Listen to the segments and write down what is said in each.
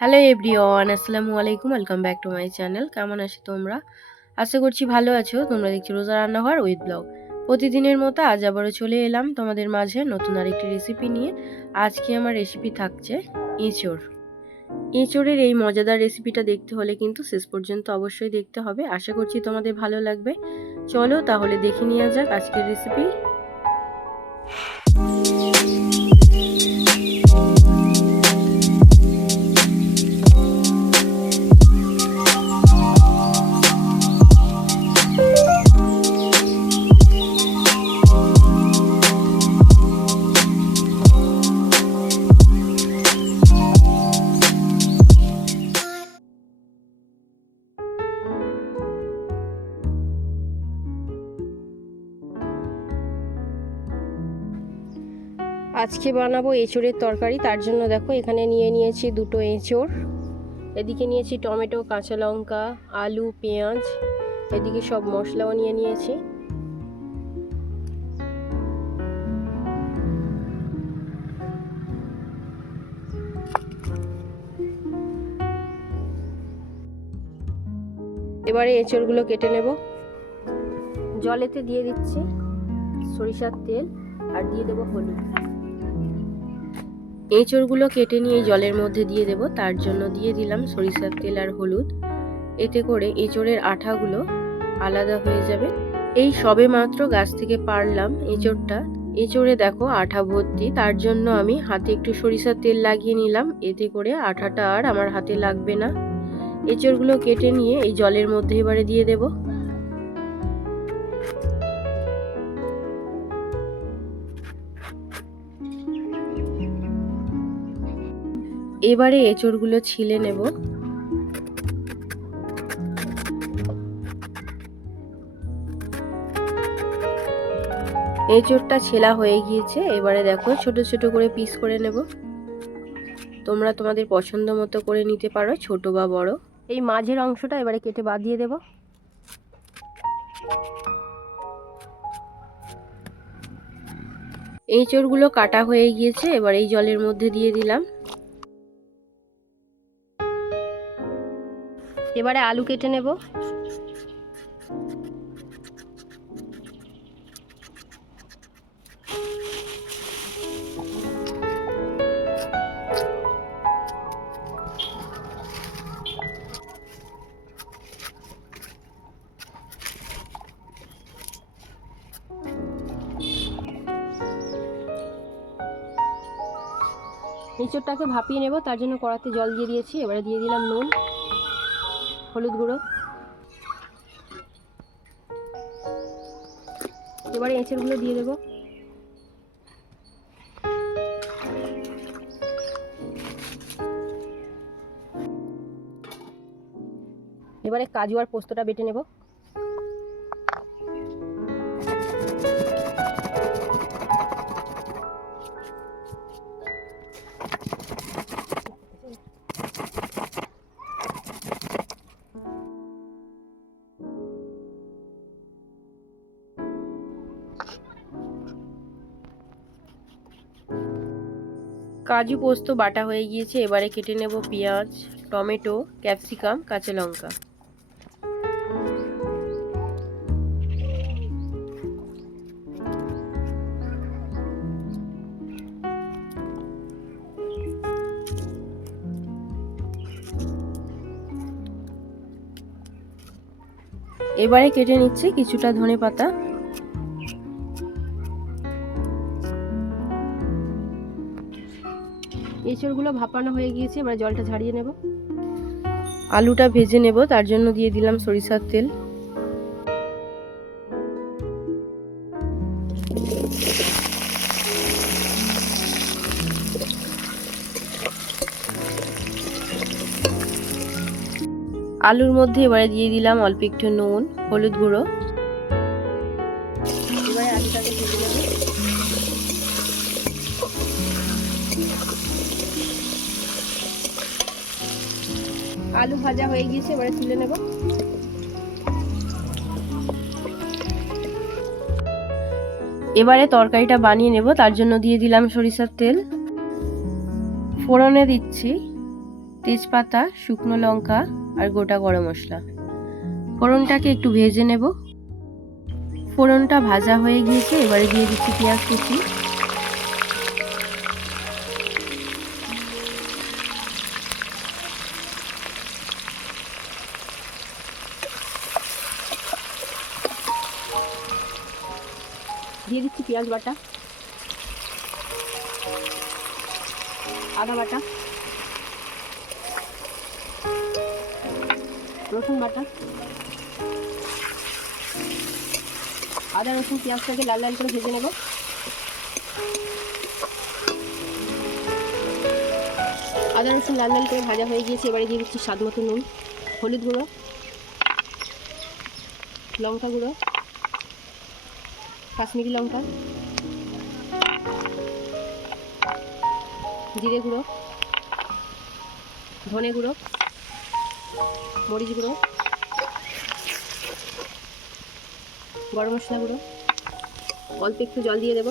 Hello everyone, আসসালামু আলাইকুম। Welcome back to my channel. কেমন আছো তোমরা? আশা করছি ভালো আছো। তোমরা দেখছো রোজা রান্নাঘর উইথ ব্লগ। প্রতিদিনের মতো আজ আবারও চলে এলাম তোমাদের মাঝে নতুন আরেকটি রেসিপি নিয়ে। আজকে আমার রেসিপি থাকছে এঁচোড়। এঁচোড়ের এই মজাদার রেসিপিটা দেখতে হলে কিন্তু শেষ পর্যন্ত অবশ্যই দেখতে হবে। আশা করছি তোমাদের ভালো লাগবে। চলো তাহলে দেখে নেওয়া যাক আজকের রেসিপি। আজকে বানাবো এঁচোড়ের তরকারি। তার জন্য দেখো এখানে নিয়ে নিয়েছি দুটো এঁচোড়, এদিকে নিয়েছি টমেটো, কাঁচা লঙ্কা, আলু, পেঁয়াজ, এদিকে সব মশলাও নিয়ে নিয়েছি। এবারে এঁচোড়গুলো কেটে নেব। জলেতে দিয়ে দিচ্ছি সরিষার তেল আর দিয়ে দেবো হলুদ। এঁচোড়গুলো কেটে নিয়ে জলের মধ্যে দিয়ে দেব। তার জন্য দিয়ে দিলাম সরিষার তেল আর হলুদ। এতে করে এঁচোড়ের আঠাগুলো আলাদা হয়ে যাবে। এই সবে মাত্র গাছ থেকে পারলাম এঁচোড়টা। এঁচোড়ে দেখো আঠা ভর্তি, তার জন্য আমি হাতে একটু সরিষার তেল লাগিয়ে নিলাম। এতে করে আঠাটা আর আমার হাতে লাগবে না। এঁচোড়গুলো কেটে নিয়ে এই জলের মধ্যে এবারে দিয়ে দেব। এবারে এঁচোড়গুলো ছিলে নেব। এঁচোড়টা ছেলা হয়ে গিয়েছে। এবারে দেখো ছোট ছোট করে পিস করে নেব। তোমরা তোমাদের পছন্দ মতো করে নিতে পারো, ছোট বা বড়। এই মাঝের অংশটা এবারে কেটে বাদ দিয়ে দেব। এঁচোড়গুলো কাটা হয়ে গিয়েছে। এবার এই জলের মধ্যে দিয়ে দিলাম। এবারে আলু কেটে নেব। এঁচোড়টাকে ভাপিয়ে নেব, তার জন্য কড়াতে জল দিয়ে দিয়েছি। এবারে দিয়ে দিলাম নুন, হলুদ গুঁড়ো। এবারে এঁচোড়গুলো দিয়ে দেব। এবারে কাজু আর পোস্তটা বেটে নেব। কাজু পোস্ত বাটা হয়ে গিয়েছে। এবারে কেটে নেব পেঁয়াজ, টমেটো, ক্যাপসিকাম, কাঁচা লঙ্কা। এবারে কেটে নিচ্ছি কিছুটা ধনেপাতা। এঁচোড়গুলো ভাপানো হয়ে গিয়েছে। এবার জলটা ঝারিয়ে নেব। আলুটা ভেজে নেব, তার জন্য দিয়ে দিলাম সরিষার তেল। আলুর মধ্যে এবারে দিয়ে দিলাম অল্প একটু নুন, হলুদ গুঁড়ো। এবারে আলুটাকে ভেজে নেব। আলু ভাজা হয়ে গিয়েছে। এবারে তুলে নেব। এবারে তরকারিটা বানিয়ে নেব, তার জন্য দিয়ে দিলাম সরিষার তেল। ফোড়নে দিচ্ছি তেজপাতা, শুকনো লঙ্কা আর গোটা গরম মশলা। ফোড়নটাকে একটু ভেজে নেব। ফোড়নটা ভাজা হয়ে গিয়েছে, এবারে দিয়ে দিচ্ছি পেঁয়াজ কুচি। দিয়ে দিচ্ছি পেঁয়াজ বাটা, আদা বাটা, রসুন বাটা। আদা রসুন পেঁয়াজটাকে লাল লাল করে ভেজে নেব। আদা রসুন লাল লাল করে ভাজা হয়ে গিয়েছে, এবারে দিয়ে দিচ্ছি স্বাদ মতো নুন, হলুদ গুঁড়ো, লঙ্কা গুঁড়ো, কাশ্মীরি লঙ্কা, জিরে গুঁড়ো, ধনে গুঁড়ো, মরিচ গুঁড়ো, গরম মশলা গুঁড়ো। অল্প একটু জল দিয়ে দেব।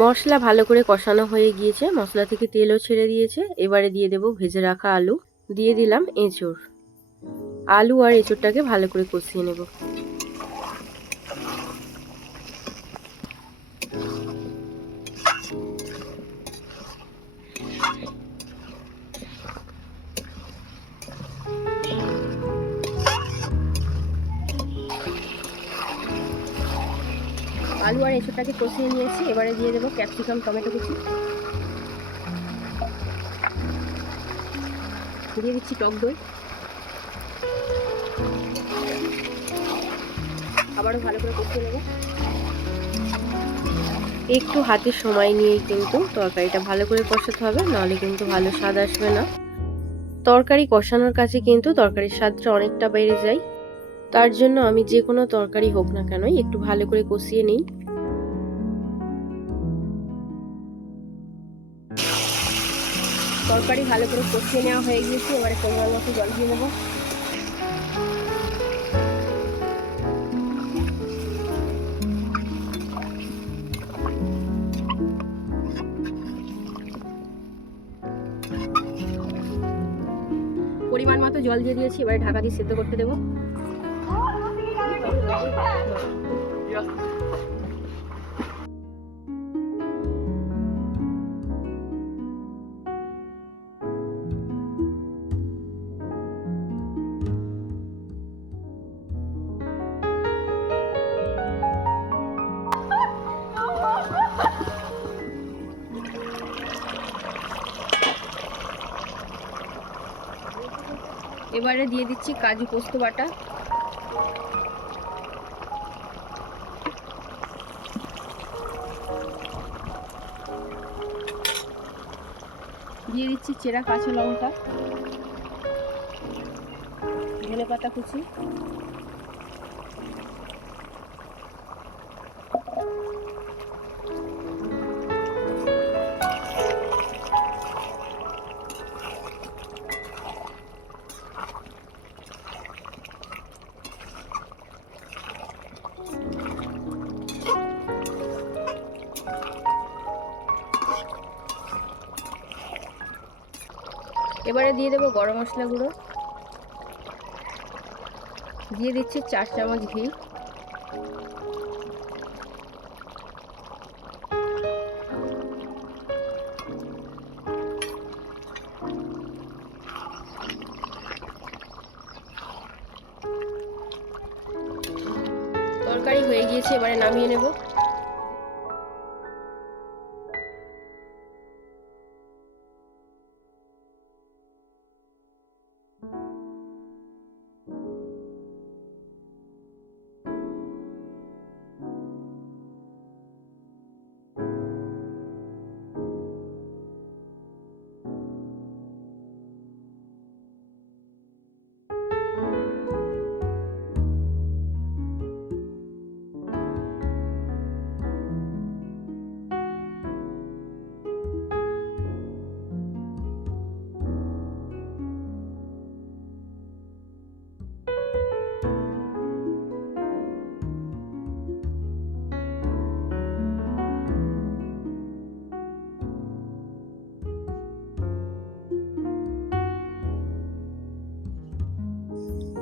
মশলা ভালো করে কষানো হয়ে গিয়েছে, মশলা থেকে তেলও ছেড়ে দিয়েছে। এবারে দিয়ে দেব ভেজে রাখা আলু, দিয়ে দিলাম এঁচড়। আলু আর এঁচড়টাকে ভালো করে কষিয়ে নেব। আলু আর এঁচড়টাকে কষিয়ে নিয়েছি, এবারে দিয়ে দেবো ক্যাপসিকাম, টমেটো কুচি, দিয়ে দিচ্ছি টক দই। আবারও ভালো করে কষিয়ে নেব। একটু হাতে সময় নিয়েই কিন্তু তরকারিটা ভালো করে কষাতে হবে, নাহলে কিন্তু ভালো স্বাদ আসবে না। তরকারি কষানোর কাছে কিন্তু তরকারির স্বাদটা অনেকটা বেড়ে যায়। তার জন্য আমি যে কোনো তরকারি হোক না কেন একটু ভালো করে কষিয়ে নিই। তরকারি ভালো করে কষিয়ে নেওয়া হয়ে গিয়েছে, এবারে পরিমাণ মতো জল দিয়ে নেব। পরিমাণ মতো জল দিয়ে দিয়েছি, এবারে ঢাকা দিয়ে সেদ্ধ করতে দেবো। এবারে দিয়ে দিচ্ছি কাজু পোস্ত বাটা, দিয়ে দিচ্ছি চেরা কাঁচা লঙ্কা, ধনে পাতা কুচি, এবারে দিয়ে দেবো গরম মশলা গুঁড়ো, দিয়ে দিচ্ছি 4 চামচ ঘি, তরকারি হয়ে গিয়েছে, এবারে নামিয়ে নেব।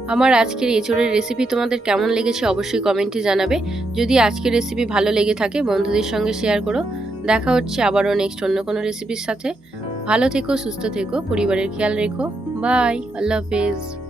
আমার আজকের এঁচোড়ের রেসিপি তোমাদের কেমন লেগেছে অবশ্যই কমেন্টে জানাবে। যদি আজকের রেসিপি ভালো লেগে থাকে বন্ধুদের সঙ্গে শেয়ার করো। দেখা হচ্ছে আবারও নেক্সট অন্য কোনো রেসিপির সাথে। ভালো থেকো, সুস্থ থেকো, পরিবারের খেয়াল রেখো। বাই, আল্লাহ হাফেজ।